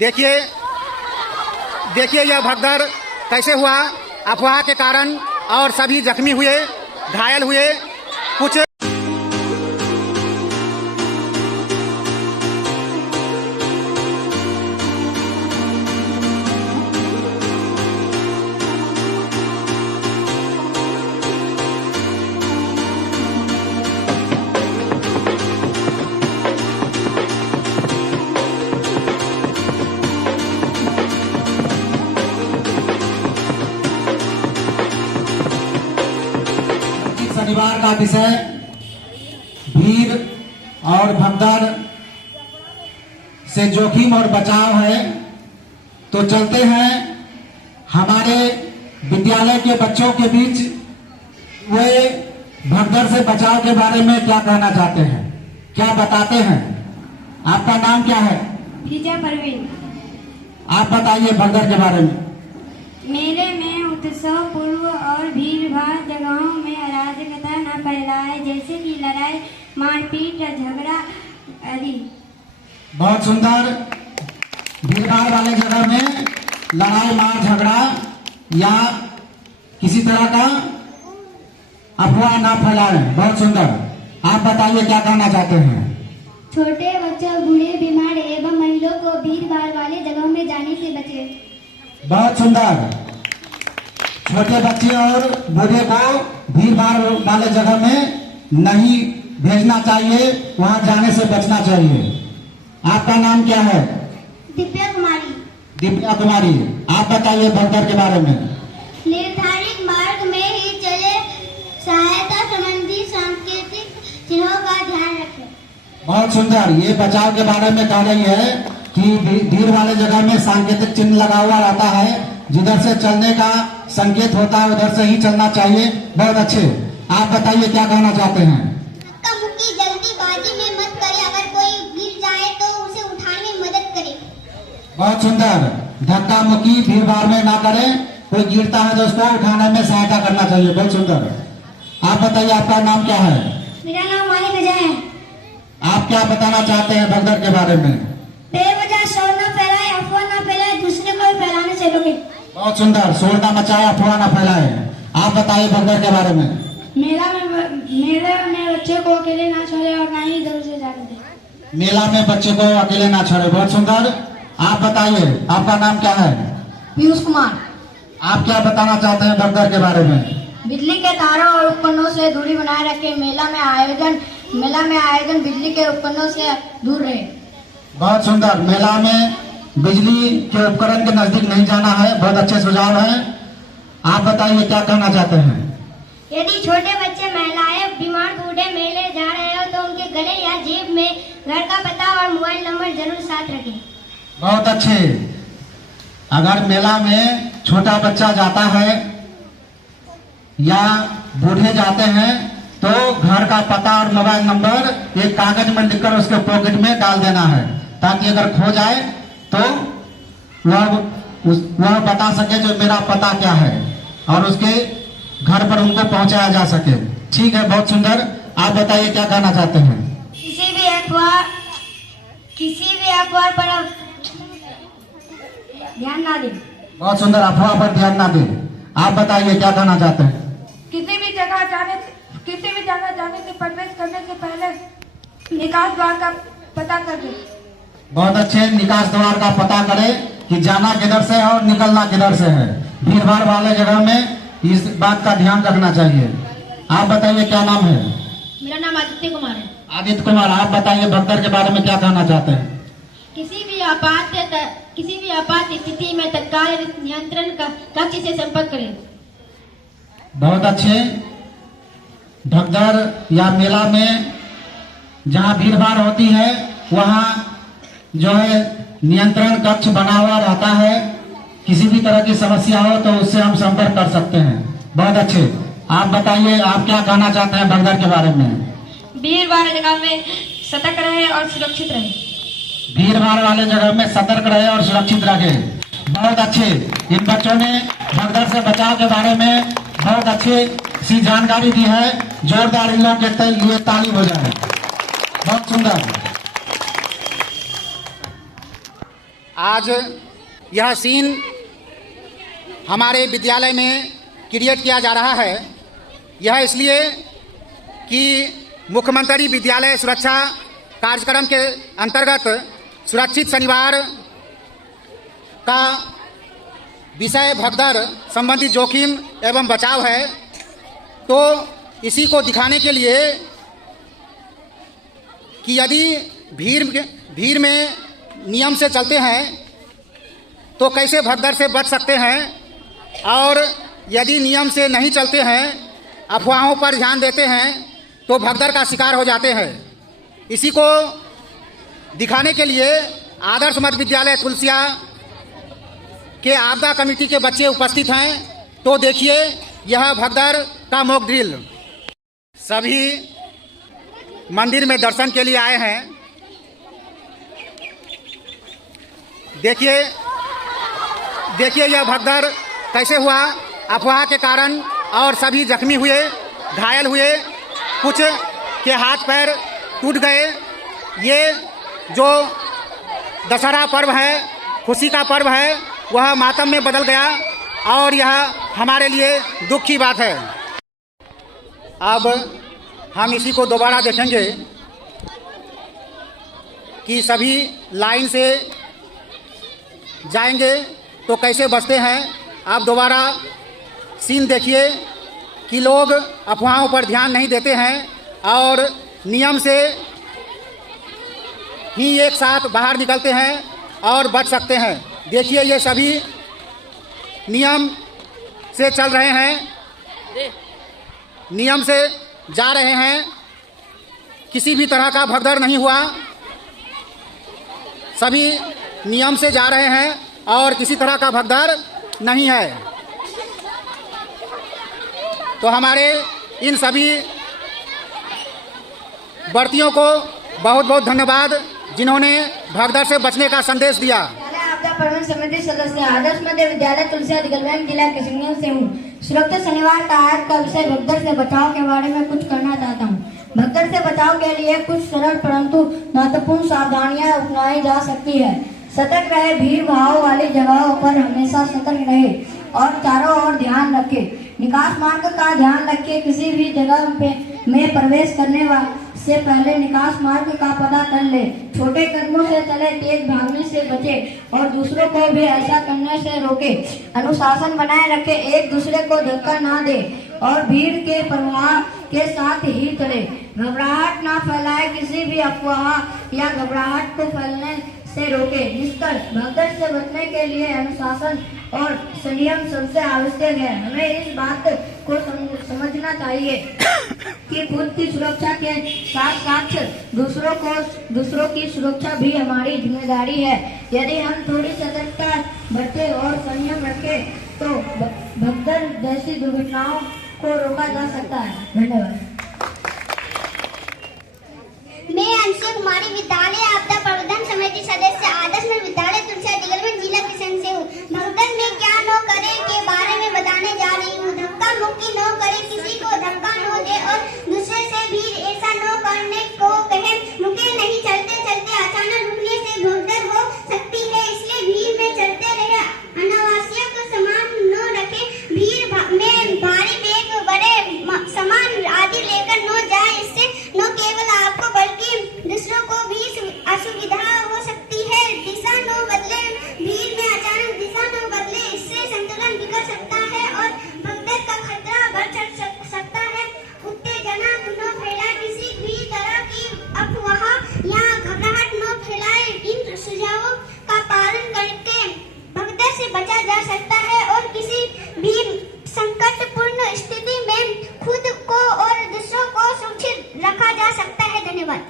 देखिए देखिए यह भगदड़ कैसे हुआ, अफवाह के कारण, और सभी जख्मी हुए, घायल हुए। कुछ शनिवार का विषय भीड़ और भगदड़ से जोखिम और बचाव है। तो चलते हैं हमारे विद्यालय के बच्चों के बीच, वे भगदड़ से बचाव के बारे में क्या कहना चाहते हैं, क्या बताते हैं। आपका नाम क्या है? विजय परवीन। आप बताइए भगदड़ के बारे में। मेले में उत्सव पूर्व और भीड़ भाड़ जगहों में अराजकता न फैलाए, जैसे कि लड़ाई, मारपीट या झगड़ा आदि। बहुत सुंदर। भीड़ भाड़ वाले जगह में लड़ाई, मार, झगड़ा या किसी तरह का अफवाह ना फैलाएं। बहुत सुंदर। आप बताइए क्या कहना चाहते हैं। छोटे बच्चों, बूढ़े, बीमार एवं महिलाओं को भीड़ भाड़ वाले जगहों में जाने से बचें। बहुत सुंदर। छोटे बच्चे और बूढ़े को भीड़ भाड़ वाले जगह में नहीं भेजना चाहिए, वहां जाने से बचना चाहिए। आपका नाम क्या है? दिव्या कुमारी। दिव्या कुमारी, आप बताइए भगदड़ के बारे में। निर्धारित मार्ग में ही चले, सहायता संबंधी सांकेतिक चिन्हों का ध्यान रखें। बहुत सुंदर। ये बचाव के बारे में कह रही है कि भीड़ वाले जगह में सांकेतिक चिन्ह लगा हुआ रहता है, जिधर से चलने का संकेत होता है उधर से ही चलना चाहिए। बहुत अच्छे। आप बताइए क्या कहना चाहते हैं। धक्का मुक्की जल्दीबाजी में मत करें, अगर कोई गिर जाए तो उसे उठाने में मदद करें। बहुत सुंदर। धक्का मुक्की भीड़ भाड़ में ना करें, कोई गिरता है तो उसको उठाने में सहायता करना चाहिए। बहुत सुंदर। आप बताइए आपका नाम क्या है? मेरा नाम मानी विजय है। आप क्या बताना चाहते हैं भगदड़ के बारे में? बेवजह शोर न फैलाए, अफवाह न फैलाए, दूसरे को भी फैलाने से रोके। बहुत सुंदर। शोर न मचाए, अफवाह न फैलाए। आप बताइए भगदड़ के बारे में। मेले में बच्चे को अकेले ना छोड़े और ना ही इधर उधर जाने दे। मेला में बच्चे को अकेले ना छोड़े। बहुत सुंदर। आप बताइए आपका नाम क्या है? पीयूष कुमार। आप क्या बताना चाहते हैं भगदड़ के बारे में? बिजली के तारों और उपकरणों से दूरी बनाए रखें। मेला में आयोजन बिजली के उपकरणों से दूर रहे। बहुत सुंदर। मेला में बिजली के उपकरण के नजदीक नहीं जाना है। बहुत अच्छे सुझाव हैं। आप बताइए क्या कहना चाहते हैं। यदि छोटे बच्चे, महिलाएं, बीमार, बूढ़े मेले जा रहे हो तो उनके गले या जेब में घर का पता और मोबाइल नंबर जरूर साथ रखें। बहुत अच्छे। अगर मेला में छोटा बच्चा जाता है या बूढ़े जाते हैं तो घर का पता और मोबाइल नंबर एक कागज में लिखकर उसके पॉकेट में डाल देना है, ताकि अगर खो जाए तो वह बता सके जो मेरा पता क्या है, और उसके घर पर उनको पहुंचाया जा सके। ठीक है, बहुत सुंदर। आप बताइए क्या कहना चाहते हैं। किसी भी अखबार पर ध्यान ना दें। बहुत सुंदर। अफवाह पर ध्यान ना दें। आप बताइए क्या कहना चाहते हैं। किसी भी जगह जाने से प्रवेश करने से पहले निकास द्वार का पता कर लें। बहुत अच्छे। निकास द्वार का पता करें कि जाना किधर से है और निकलना किधर से है। भीड़ भाड़ वाले जगह में इस बात का ध्यान रखना चाहिए। आप बताइए क्या नाम है? मेरा नाम आदित्य कुमार है। आदित्य कुमार, आप बताइए भगदड़ के बारे में क्या कहना चाहते हैं। किसी भी आपात स्थिति में तत्काल नियंत्रण कक्ष से संपर्क करें। बहुत अच्छे। भगदड़ या मेला में जहाँ भीड़ भाड़ होती है वहाँ जो है नियंत्रण कक्ष बना हुआ रहता है। किसी भी तरह की समस्या हो तो उससे हम संपर्क कर सकते हैं। बहुत अच्छे। आप बताइए आप क्या कहना चाहते हैं भगदड़ के बारे में। भीड़ भाड़ जगह में सतर्क रहे और सुरक्षित रहे। भीड़ भाड़ वाले जगह में सतर्क रहे और सुरक्षित रहे। बहुत अच्छे। इन बच्चों ने भगदड़ से बचाव के बारे में बहुत अच्छी सी जानकारी दी है। जोरदार इन लोगों के लिए ताली हो जाए। बहुत सुंदर। आज यह सीन हमारे विद्यालय में क्रिएट किया जा रहा है। यह इसलिए कि मुख्यमंत्री विद्यालय सुरक्षा कार्यक्रम के अंतर्गत सुरक्षित शनिवार का विषय भगदड़ संबंधी जोखिम एवं बचाव है। तो इसी को दिखाने के लिए कि यदि भीड़ में नियम से चलते हैं तो कैसे भगदड़ से बच सकते हैं, और यदि नियम से नहीं चलते हैं, अफवाहों पर ध्यान देते हैं तो भगदड़ का शिकार हो जाते हैं। इसी को दिखाने के लिए आदर्श मध्य विद्यालय तुलसिया के आपदा कमेटी के बच्चे उपस्थित हैं। तो देखिए यह भगदड़ का मॉक ड्रिल। सभी मंदिर में दर्शन के लिए आए हैं। देखिए यह भगदड़ कैसे हुआ। अफवाह के कारण और सभी जख्मी हुए, घायल हुए, कुछ के हाथ पैर टूट गए। ये जो दशहरा पर्व है, खुशी का पर्व है, वह मातम में बदल गया और यह हमारे लिए दुख की बात है। अब हम इसी को दोबारा देखेंगे कि सभी लाइन से जाएंगे तो कैसे बचते हैं। आप दोबारा सीन देखिए कि लोग अफवाहों पर ध्यान नहीं देते हैं और नियम से ही एक साथ बाहर निकलते हैं और बच सकते हैं। देखिए ये सभी नियम से चल रहे हैं, नियम से जा रहे हैं, किसी भी तरह का भगदड़ नहीं हुआ। सभी नियम से जा रहे हैं और किसी तरह का भगदड़ नहीं है। तो हमारे इन सभी वर्तियों को बहुत बहुत धन्यवाद जिन्होंने भगदड़ से बचने का संदेश दिया। आपदा प्रबंधन समिति सदस्य आदर्श मध्य विद्यालय तुलसिया दिगलबैंक जिला किशनगंज से हूँ। सुरक्षित शनिवार का आज का विषय भगदड़ से बचाव के बारे में कुछ करना चाहता हूँ। भगदड़ से बचाव के लिए कुछ सरल परंतु महत्वपूर्ण सावधानियां अपनाई जा सकती है। सतर्क रहे, भीड़ भाड़ वाली जगहों पर हमेशा सतर्क रहे और चारों ओर ध्यान रखे। निकास मार्ग का ध्यान रखे, किसी भी जगह में प्रवेश करने से पहले निकास मार्ग का पता कर ले। छोटे कदमों से चले, तेज भागने से बचे और दूसरों को भी ऐसा करने से रोके। अनुशासन बनाए रखे, एक दूसरे को धक्का ना दे और भीड़ के प्रवाह के साथ ही चले। घबराहट ना फैलाए, किसी भी अफवाह या घबराहट को फैलने से रोके। निष्कर्ष, भगदड़ से बचने के लिए अनुशासन और संयम सबसे आवश्यक है। हमें इस बात को समझना चाहिए कि खुद की सुरक्षा के साथ साथ दूसरों की सुरक्षा भी हमारी जिम्मेदारी है। यदि हम थोड़ी सतर्कता बरतें और संयम रखें तो भगदड़ जैसी दुर्घटनाओं को रोका जा सकता है। धन्यवाद। मैं अंशु कुमारी विद्यालय आपदा प्रबंधन समिति सदस्य आदर्श मध्य विद्यालय तुलसिया दिगलबैंक जिला किशनगंज से हूँ। भगदड़ में क्या न करे के बारे में बताने जा रही हूँ। धक्का मुक्की न करे, किसी को धक्का न दे और दूसरे से भी ऐसा न करने को कहे। रुके नहीं, चलते चलते अचानक रुकने से भगदड़ हो सकती है, इसलिए भीड़ में चलते रहे। अनावश्यक सामान न रखे, भीड़ में भारी बैग, बड़े सामान आदि लेकर न जाए। इससे न केवल आपको बल्कि दूसरों को भी असुविधा हो सकती है। दिशा न बदले, भीड़ में अचानक दिशा न बदले, इससे संतुलन बिगड़ सकता है और भगदड़ का खतरा बढ़ सकता है। उत्तेजना न फैलाए, किसी भी तरह की अफवाह या घबराहट न फैलाए। इन सुझावों का पालन करके भगदड़ से बचा जा सकता है और किसी भी संकटपूर्ण स्थिति में खुद को और दूसरों को सुरक्षित रखा जा सकता है। धन्यवाद।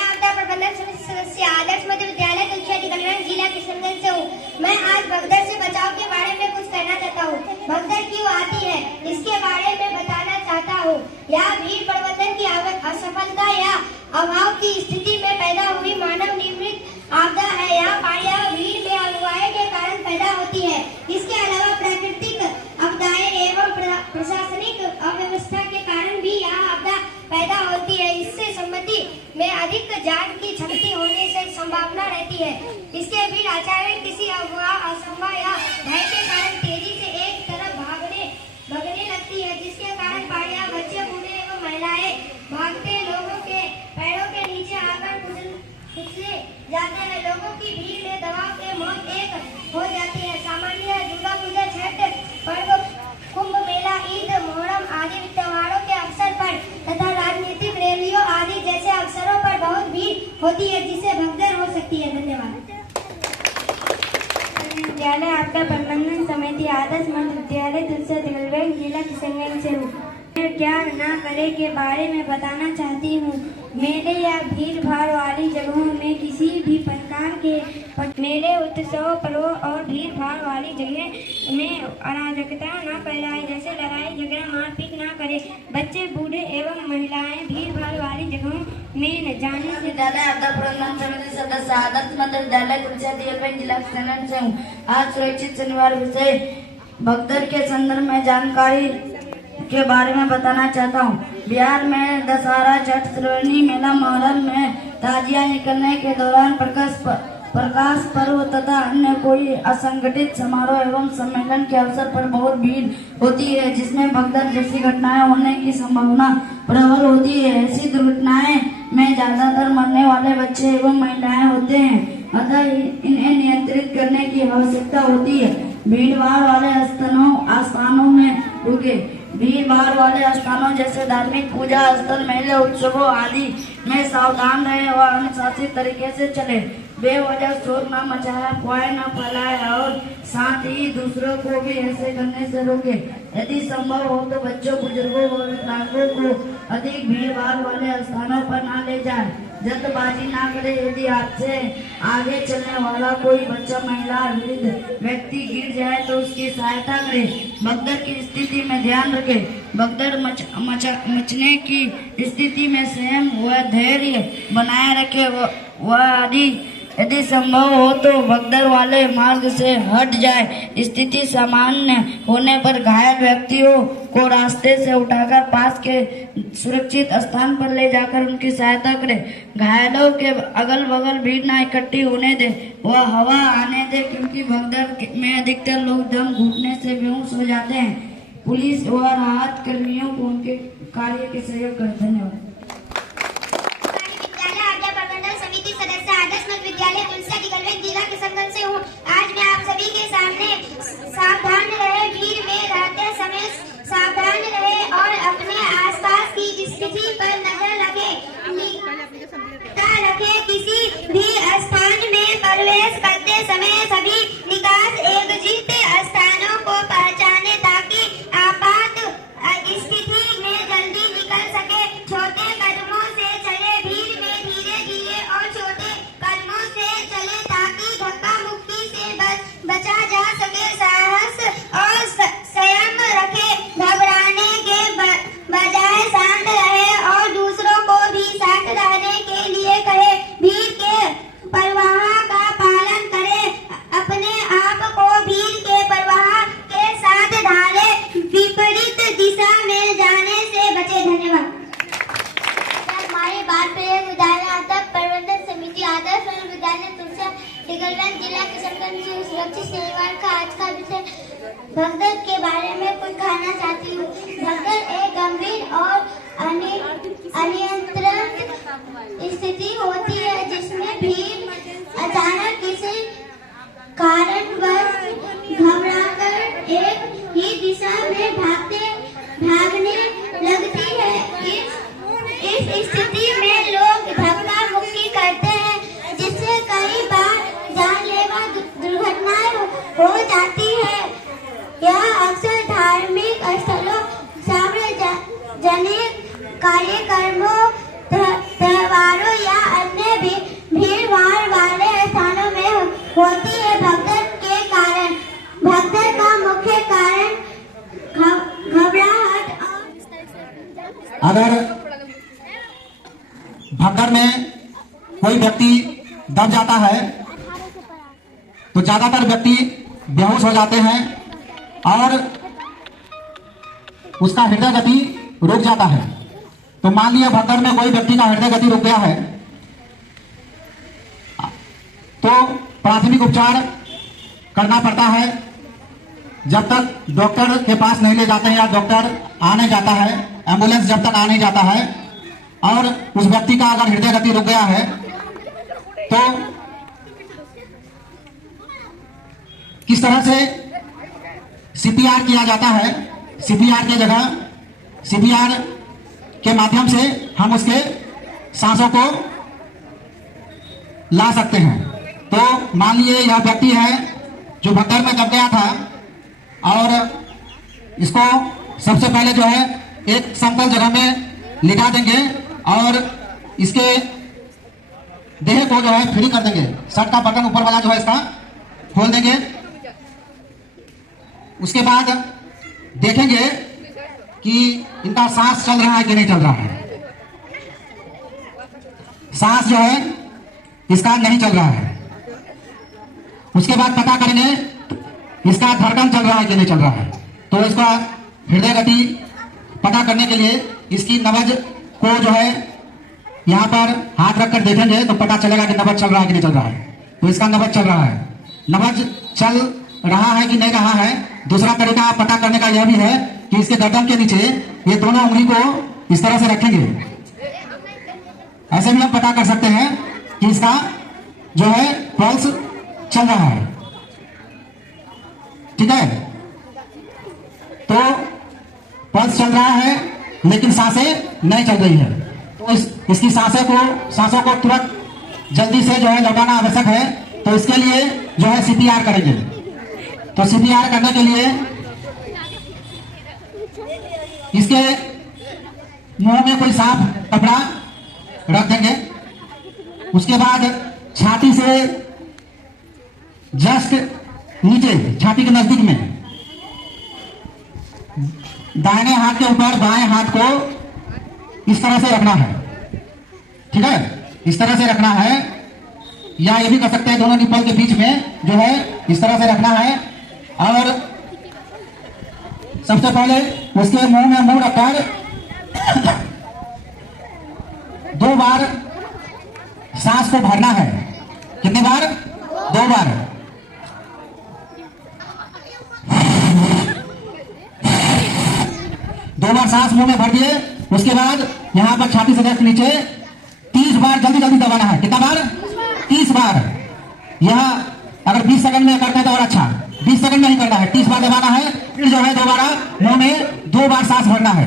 आपदा प्रबंधन समिति सदस्य आदर्श मध्य विद्यालय तुलसिया दिगलबैंक जिला किशनगंज से हूँ। मैं आज भगदड़ से बचाव के बारे में कुछ कहना चाहता हूँ। भगदड़ क्यों आती है इसके बारे में बताना चाहता हूँ। यह भीड़ प्रबंधन की असफलता या अभाव की स्थिति में पैदा हुई मानव निर्मित आपदा है। यह भीड़ में अगुवाई के कारण पैदा होती है। इसके अलावा प्राकृतिक आपदाएं एवं प्रशासनिक अव्यवस्था के कारण भी यह आपदा पैदा होती है। इससे सम्मति में अधिक जान की क्षति होने संभावना रहती है। इसके बीच अचानक किसी अफवाह, असंभव या भय के कारण तेजी से एक तरफ भागने लगती है, जिसके कारण पहाड़ियां, बच्चे, बूढ़े एवं महिलाएं भागते लोगों के पैरों के नीचे आकर कुचले जाते हैं। लोगों की भीड़ में दबाव से मौत एक हो जाती है। सामान्य दुर्गा पूजा, छठ पर्व, कुंभ मेला, ईद, मोहर्रम आदि त्योहारों के अवसर पर तथा राजनीतिक रैलियों आदि जैसे अवसरों पर बहुत भीड़ होती है, जिससे भगदड़ हो सकती है। धन्यवाद। विद्यालय आपदा प्रबंधन समिति आदर्श मध्य विद्यालय तुलसी दिगलबैंक जिला किशनगंज से हूँ। मैं क्या न करे के बारे में बताना चाहती हूँ। मेले या भीड़ भाड़ वाली जगहों में किसी भी प्रकार के मेले, उत्सव, पर्व और भीड़ भाड़ वाली जगह में अराजकता न फैलाए, जैसे लड़ाई झगड़ा, मारपीट न करे। बच्चे, बूढ़े एवं महिलाएं भीड़ भाड़ वाली जगहों में न जाने से। विद्यालय आपदा प्रबंधन समिति सदस्य आदर्श मध्य विद्यालय तुलसी दिगलबैंक जिला किशनगंज से हूँ। आज सुरक्षित शनिवार विषय भगदड़ के संदर्भ में जानकारी के बारे में बताना चाहता हूँ। बिहार में दशहरा, छठ, श्रावणी मेला, मुहर्रम में ताजिया निकलने के दौरान प्रकाश पर्व तथा अन्य कोई असंगठित समारोह एवं सम्मेलन के अवसर पर बहुत भीड़ होती है, जिसमें भगदड़ जैसी घटनाएं होने की संभावना प्रबल होती है। ऐसी दुर्घटनाएं में ज्यादातर मरने वाले बच्चे एवं महिलाएं होते हैं, अतः इन्हें नियंत्रित करने की आवश्यकता होती है। भीड़ भाड़ वाले स्थानों में रुके। भीड़ भाड़ वाले स्थानों जैसे धार्मिक पूजा स्थल, मेले, उत्सवों आदि में सावधान रहे और अनुशासित तरीके से चले। बेवजह शोर न मचाए, अफवाहें न फैलाए और साथ ही दूसरों को भी ऐसे करने से रोके। यदि संभव हो तो बच्चों, बुजुर्गों और विकलांगों को अधिक भीड़ भाड़ वाले स्थानों पर न ले जाए। जल्दबाजी ना करे। यदि आपसे आगे चलने वाला कोई बच्चा, महिला, वृद्ध व्यक्ति गिर जाए तो उसकी सहायता करे। भगदड़ की स्थिति में ध्यान रखे। भगदड़ मचने की स्थिति में संयम व धैर्य बनाए रखे व यदि संभव हो तो भगदड़ वाले मार्ग से हट जाए। स्थिति सामान्य होने पर घायल व्यक्तियों को रास्ते से उठाकर पास के सुरक्षित स्थान पर ले जाकर उनकी सहायता करें। घायलों के अगल बगल भीड़ न इकट्ठी होने दे व हवा आने दे, क्योंकि भगदड़ में अधिकतर लोग दम घुटने से बेहोश हो जाते हैं। पुलिस व राहत कर्मियों को उनके कार्य के सहयोग करें। धन्यवाद। विद्यालय तुलसी दिगलबैंक जिला किशनगंज से हूँ। आज मैं आप सभी के सामने सावधान रहे, भीड़ में रहते समय सावधान रहे और अपने आसपास की स्थिति पर नजर रखे। किसी भी स्थान में प्रवेश करते समय सभी निकास एग्जिट स्थानों को पहचाने ताकि आपात स्थिति में जल्दी निकल सके। छोटे कदमों से चले, भीड़ में धीरे धीरे और छोटे कदमों से चले ताकि धक्का मुक्की से बचा जा सके। साहस और संयम रखे, घबराने के बजाय शांत रहे और दूसरों को भी साथ रहने के लिए कहे। भीड़ के प्रवाह का पालन करे, अपने आप को भीड़ के प्रवाह के साथ ढाले, विपरीत दिशा में जाने से बचे। धन्यवाद। हमारे बात पे विद्यालय आपदा प्रबंधन समिति आदर्श विद्यालय तुलसी दिगलबैंक जिला किशनगंज से सुरक्षित शनिवार का आज का विषय भगदड़ के बारे में कुछ कहना चाहती हूँ। भगदड़ एक गंभीर और अनियंत्रित स्थिति होती है, जिसमें भीड़ अचानक किसी कारणवश घबराकर एक ही दिशा में भागने लगती है। इस स्थिति में लोग धक्का मुक्की करते हैं, जिससे कई बार जानलेवा दुर्घटनाएं हो जाती है। यह अक्सर धार्मिक स्थलों, सार्वजनिक कार्यक्रमों, त्योहारों या अन्य भीड़ भाड़ वाले स्थानों में होती है। भगदड़ का मुख्य कारण घबराहट। अगर भगदड़ में कोई व्यक्ति दब जाता है तो ज्यादातर व्यक्ति बेहोश हो जाते हैं और उसका हृदय गति रुक जाता है। तो मान लिया भगदड़ में कोई व्यक्ति का हृदय गति रुक गया है, तो प्राथमिक उपचार करना पड़ता है जब तक डॉक्टर के पास नहीं ले जाते हैं या डॉक्टर आ नहीं जाता है, एम्बुलेंस जब तक आ नहीं जाता है और उस व्यक्ति का अगर हृदय गति रुक गया है तो किस तरह से सीपीआर किया जाता है। सीपीआर की जगह सीपीआर के माध्यम से हम उसके सांसों को ला सकते हैं। तो मान लीजिए यह व्यक्ति है जो भगदड़ में दब गया था और इसको सबसे पहले जो है एक समतल जगह में लिटा देंगे और इसके देह को जो है फ्री कर देंगे। शर्ट का बटन ऊपर वाला जो है इसका खोल देंगे। उसके बाद देखेंगे कि इनका सांस चल रहा है कि नहीं चल रहा है। सांस जो है इसका नहीं चल रहा है। उसके बाद पता करेंगे इसका धड़कन चल रहा है कि नहीं चल रहा है। तो इसका हृदय गति पता करने के लिए इसकी नब्ज को जो है यहाँ पर हाथ रखकर देखेंगे तो पता चलेगा कि नब्ज चल रहा है कि नहीं चल रहा है। तो इसका नब्ज चल रहा है। नब्ज चल रहा है कि नहीं रहा है। दूसरा तरीका पता करने का यह भी है कि इसके गर्दन के नीचे ये दोनों उंगली को इस तरह से रखेंगे। ऐसे भी हम पता कर सकते हैं कि इसका जो है पल्स चल रहा है। ठीक है, तो पल्स चल रहा है लेकिन सांसें नहीं चल रही है। तो इसकी सांसों को तुरंत जल्दी से जो है लौटाना आवश्यक है। तो इसके लिए जो है सीपीआर करेंगे। तो सीपीआर करने के लिए इसके मुंह में कोई साफ कपड़ा रख देंगे। उसके बाद छाती से जस्ट नीचे, छाती के नजदीक में दाहिने हाथ के ऊपर बाएं हाथ को इस तरह से रखना है। ठीक है, इस तरह से रखना है या ये भी कर सकते हैं दोनों निप्पल के बीच में जो है इस तरह से रखना है। और सबसे पहले उसके मुंह में मुंह रखकर 2 बार सांस को भरना है। कितनी बार? 2 बार। दो बार सांस मुंह में भर दिए। उसके बाद यहां पर छाती से जस्ट नीचे 30 बार जल्दी जल्दी दबाना है। कितना बार? 30 बार। यह अगर 20 सेकंड में करते हैं तो और अच्छा, 20 सेकंड में ही करना है, 30 बार दबाना है। फिर जो है दोबारा मुंह में 2 बार सांस भरना है।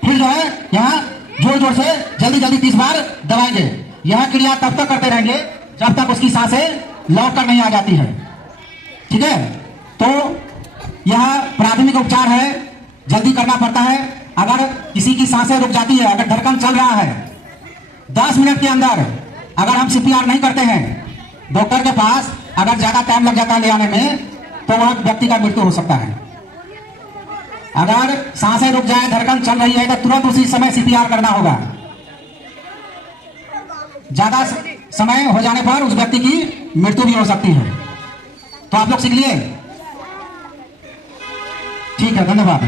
फिर जो है यहाँ जोर जोर से जल्दी जल्दी 30 बार दबाएंगे। यह क्रिया तब तक करते रहेंगे जब तक उसकी सांसें लौट कर नहीं आ जाती है। ठीक है, तो यह प्राथमिक उपचार है, जल्दी करना पड़ता है। अगर किसी की सांसें रुक जाती है, अगर धड़कन चल रहा है, 10 मिनट के अंदर अगर हम सीपीआर नहीं करते हैं डॉक्टर के पास, अगर ज्यादा टाइम लग जाता है ले आने में, तो वह व्यक्ति का मृत्यु हो सकता है। अगर सांसें रुक जाए, धड़कन चल रही है, तो तुरंत उसी समय सीपीआर करना होगा। ज्यादा समय हो जाने पर उस व्यक्ति की मृत्यु भी हो सकती है। तो आप लोग सीख लिए? ठीक है, धन्यवाद।